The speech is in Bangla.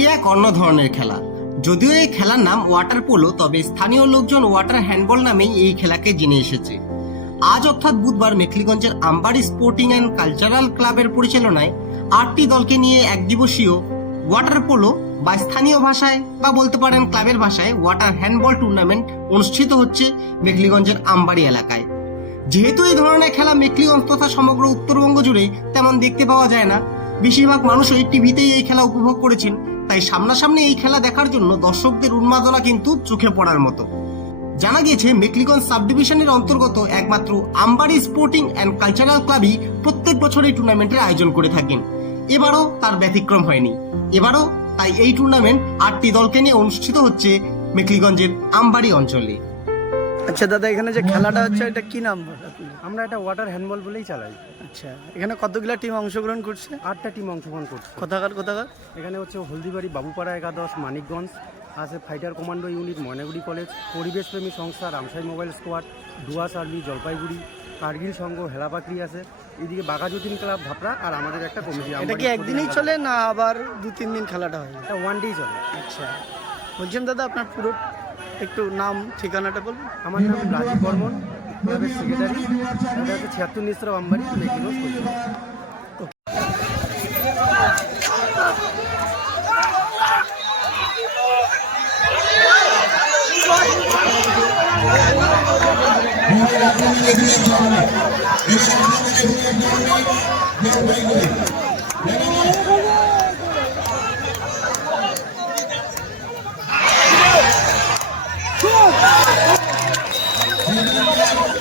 এ এক অন্য ধরনের খেলা। যদিও এই খেলার নাম ওয়াটার পোলো, তবে স্থানীয় লোকজন ওয়াটার হ্যান্ডবল নামেই এই খেলাকে জেনে এসেছে। আজ অর্থাৎ বুধবার মেখলিগঞ্জের আম্বারি স্পোর্টিং অ্যান্ড কালচারাল ক্লাবের পরিচালনায় আটটি দলকে নিয়ে এক দিবসীয় ওয়াটার পোলো বা স্থানীয় ভাষায় বা বলতে পারেন ক্লাবের ভাষায় ওয়াটার হ্যান্ডবল টুর্নামেন্ট অনুষ্ঠিত হচ্ছে মেখলিগঞ্জের আম্বারি এলাকায়। যেহেতু এই ধরনের খেলা মেকলিগঞ্জ তথা সমগ্র উত্তরবঙ্গ জুড়ে তেমন দেখতে পাওয়া যায় না, বেশিরভাগ মানুষই টিভিতেই এই খেলা উপভোগ করেছেন। তাই সামনাসামনি এই খেলা দেখার জন্য দর্শকদের উন্মাদনা কিন্তু চোখে পড়ার মতো। জানা গিয়েছে, মেকলিগঞ্জ সাব ডিভিশনের অন্তর্গত একমাত্র আম্বারি স্পোর্টিং অ্যান্ড কালচারাল ক্লাবই প্রত্যেক বছর এই টুর্নামেন্টের আয়োজন করে থাকেন। এবারও তার ব্যতিক্রম হয়নি। এবারও তাই এই টুর্নামেন্ট আটটি দলকে নিয়ে অনুষ্ঠিত হচ্ছে মেকলিগঞ্জের আম্বারি অঞ্চলে। আচ্ছা দাদা, এখানে যে খেলাটা হচ্ছে, এটা কি নাম? আমরা এটা ওয়াটার হ্যান্ডবল বলেই চালাই। আচ্ছা এখানে কতগুলা টিম অংশগ্রহণ করছে? আটটা টিম অংশগ্রহণ করছে। কোথাকার কোথাকার? এখানে হচ্ছে হলদিবাড়ি বাবুপাড়া একাদশ মানিকগঞ্জ আছে fighter commando unit Maynaguri college পরিবেশপ্রেমী সংস্থা Ramsai mobile squad Dooars army Jalpaiguri Kargil সংঘ হেলাপাকড়ি আছে। এদিকে বাঘাযতীন ক্লাব ভাপড়া আর আমাদের একটা কমিটি এটা কি একদিনই চলে না আবার দু তিন দিন খেলাটা হয়? এটা ওয়ান ডেই চলে। আচ্ছা বলছেন দাদা আপনার পুরো একটু নাম ঠিকানাটা বলুন আমার নাম রাজীব বর্মন। ক্লাবের সেক্রেটারি এটা হচ্ছে ছিয়াত্তর নিশ্র আম্বারি মেকিনোস কলকাতা